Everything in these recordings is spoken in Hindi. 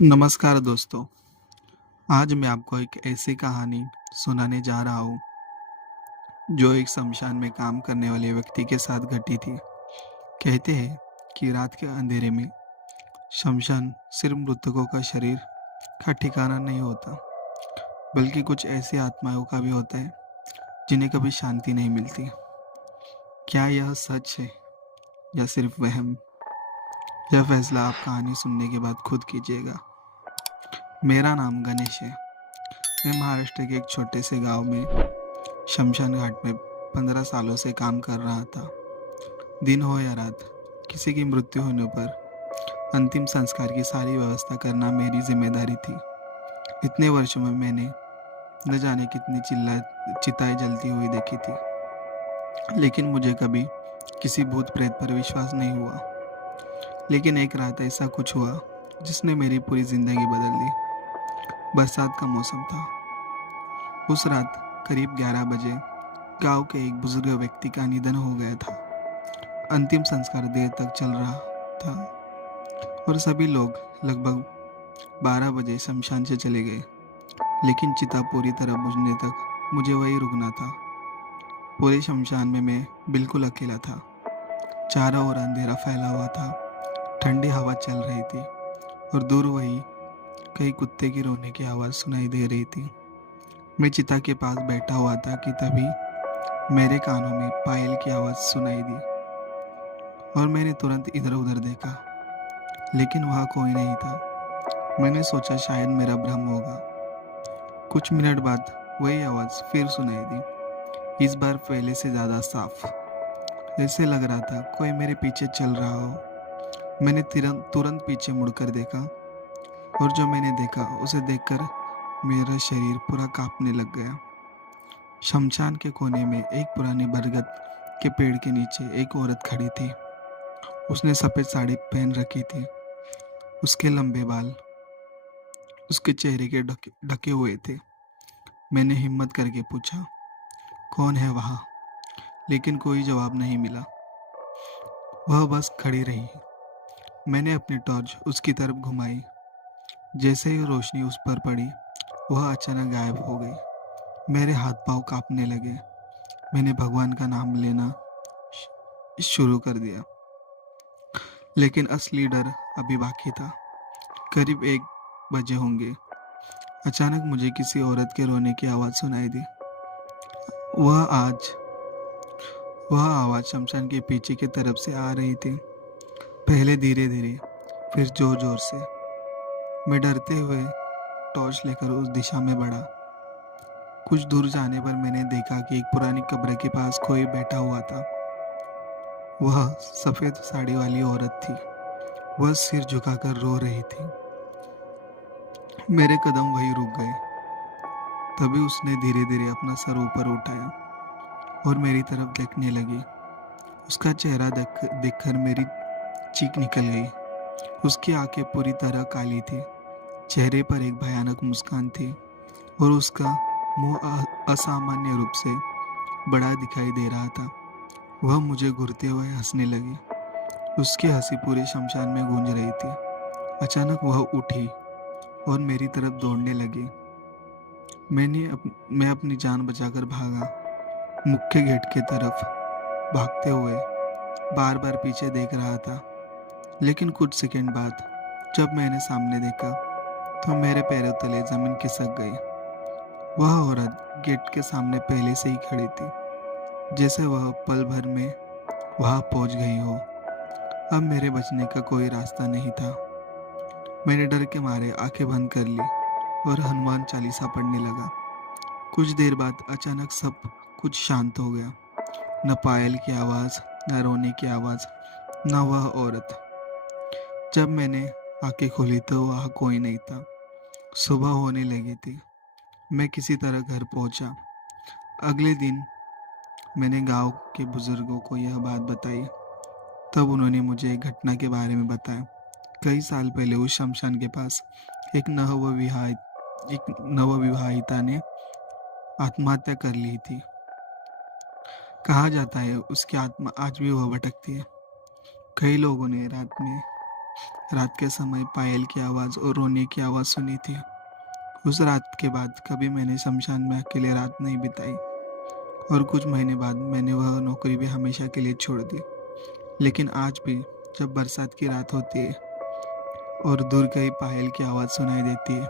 नमस्कार दोस्तों। आज मैं आपको एक ऐसी कहानी सुनाने जा रहा हूँ जो एक शमशान में काम करने वाले व्यक्ति के साथ घटी थी। कहते हैं कि रात के अंधेरे में शमशान सिर्फ मृतकों का शरीर का ठिकाना नहीं होता, बल्कि कुछ ऐसी आत्माओं का भी होता है जिन्हें कभी शांति नहीं मिलती। क्या यह सच है या सिर्फ वहम? यह फैसला आप कहानी सुनने के बाद खुद कीजिएगा। मेरा नाम गणेश है। मैं महाराष्ट्र के एक छोटे से गांव में शमशान घाट में 15 सालों से काम कर रहा था। दिन हो या रात, किसी की मृत्यु होने पर अंतिम संस्कार की सारी व्यवस्था करना मेरी जिम्मेदारी थी। इतने वर्षों में मैंने न जाने कितनी चिताएं जलती हुई देखी थी, लेकिन मुझे कभी किसी भूत प्रेत पर विश्वास नहीं हुआ। लेकिन एक रात ऐसा कुछ हुआ जिसने मेरी पूरी जिंदगी बदल दी। बरसात का मौसम था। उस रात करीब 11 बजे गांव के एक बुजुर्ग व्यक्ति का निधन हो गया था। अंतिम संस्कार देर तक चल रहा था और सभी लोग लगभग 12 बजे शमशान से चले गए। लेकिन चिता पूरी तरह बुझने तक मुझे वहीं रुकना था। पूरे शमशान में मैं बिल्कुल अकेला था। चारों ओर अंधेरा फैला हुआ था। ठंडी हवा चल रही थी और दूर वही कई कुत्ते की रोने की आवाज़ सुनाई दे रही थी। मैं चिता के पास बैठा हुआ था कि तभी मेरे कानों में पायल की आवाज़ सुनाई दी और मैंने तुरंत इधर उधर देखा, लेकिन वहाँ कोई नहीं था। मैंने सोचा शायद मेरा भ्रम होगा। कुछ मिनट बाद वही आवाज़ फिर सुनाई दी, इस बार पहले से ज़्यादा साफ। ऐसे लग रहा था कोई मेरे पीछे चल रहा हो। मैंने तुरंत पीछे मुड़कर देखा और जो मैंने देखा उसे देखकर मेरा शरीर पूरा कांपने लग गया। शमशान के कोने में एक पुरानी बरगद के पेड़ के नीचे एक औरत खड़ी थी। उसने सफ़ेद साड़ी पहन रखी थी। उसके लंबे बाल उसके चेहरे के ढके ढके हुए थे। मैंने हिम्मत करके पूछा, कौन है वहाँ? लेकिन कोई जवाब नहीं मिला। वह बस खड़ी रही। मैंने अपनी टॉर्च उसकी तरफ घुमाई। जैसे ही रोशनी उस पर पड़ी, वह अचानक गायब हो गई। मेरे हाथ पांव कांपने लगे। मैंने भगवान का नाम लेना शुरू कर दिया, लेकिन असली डर अभी बाकी था। करीब 1 बजे होंगे। अचानक मुझे किसी औरत के रोने की आवाज़ सुनाई दी। वह आज वह आवाज़ शमशान के पीछे की तरफ से आ रही थी। पहले धीरे धीरे, फिर जोर जोर से। मैं डरते हुए टॉर्च लेकर उस दिशा में बढ़ा। कुछ दूर जाने पर मैंने देखा कि एक पुरानी कब्र के पास कोई बैठा हुआ था। वह सफ़ेद साड़ी वाली औरत थी। वह सिर झुकाकर रो रही थी। मेरे कदम वहीं रुक गए। तभी उसने धीरे धीरे अपना सर ऊपर उठाया और मेरी तरफ देखने लगी। उसका चेहरा देखकर मेरी चीख निकल गई। उसकी आंखें पूरी तरह काली थी। चेहरे पर एक भयानक मुस्कान थी और उसका मुंह असामान्य रूप से बड़ा दिखाई दे रहा था। वह मुझे घूरते हुए हंसने लगी। उसकी हंसी पूरे शमशान में गूंज रही थी। अचानक वह उठी और मेरी तरफ दौड़ने लगी। मैं अपनी जान बचाकर भागा, मुख्य गेट की तरफ। भागते हुए बार बार पीछे देख रहा था, लेकिन कुछ सेकंड बाद जब मैंने सामने देखा तो मेरे पैरों तले जमीन खिसक गई। वह औरत गेट के सामने पहले से ही खड़ी थी, जैसे वह पल भर में वहां पहुंच गई हो। अब मेरे बचने का कोई रास्ता नहीं था। मैंने डर के मारे आंखें बंद कर ली और हनुमान चालीसा पढ़ने लगा। कुछ देर बाद अचानक सब कुछ शांत हो गया। न पायल की आवाज़, न रोने की आवाज़, न वह औरत। जब मैंने आंखें खोली तो वहाँ कोई नहीं था। सुबह होने लगी थी। मैं किसी तरह घर पहुंचा। अगले दिन मैंने गांव के बुजुर्गों को यह बात बताई। तब उन्होंने मुझे एक घटना के बारे में बताया। कई साल पहले उस शमशान के पास एक नवविवाहिता ने आत्महत्या कर ली थी। कहा जाता है उसकी आत्मा आज भी वह भटकती है। कई लोगों ने रात में रात के समय पायल की आवाज़ और रोने की आवाज़ सुनी थी। उस रात के बाद कभी मैंने शमशान में अकेले रात नहीं बिताई, और कुछ महीने बाद मैंने वह नौकरी भी हमेशा के लिए छोड़ दी। लेकिन आज भी जब बरसात की रात होती है और दूर गई पायल की आवाज़ सुनाई देती है,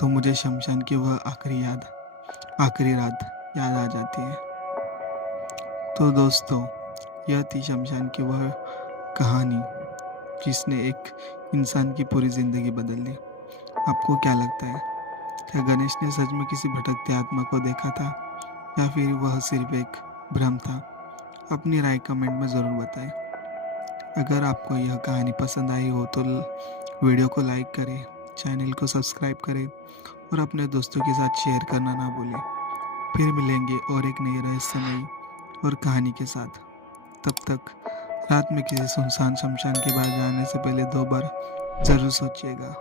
तो मुझे शमशान की वह आखिरी रात याद आ जाती है। तो दोस्तों, यह थी शमशान की वह कहानी जिसने एक इंसान की पूरी ज़िंदगी बदल दी। आपको क्या लगता है? क्या गणेश ने सच में किसी भटकती आत्मा को देखा था, या फिर वह सिर्फ एक भ्रम था? अपनी राय कमेंट में ज़रूर बताएं। अगर आपको यह कहानी पसंद आई हो तो वीडियो को लाइक करें, चैनल को सब्सक्राइब करें और अपने दोस्तों के साथ शेयर करना ना भूलें। फिर मिलेंगे और एक नई रहस्यमयी और कहानी के साथ। तब तक रात में किसी सुनसान शमशान के बाहर जाने से पहले 2 बार ज़रूर सोचिएगा।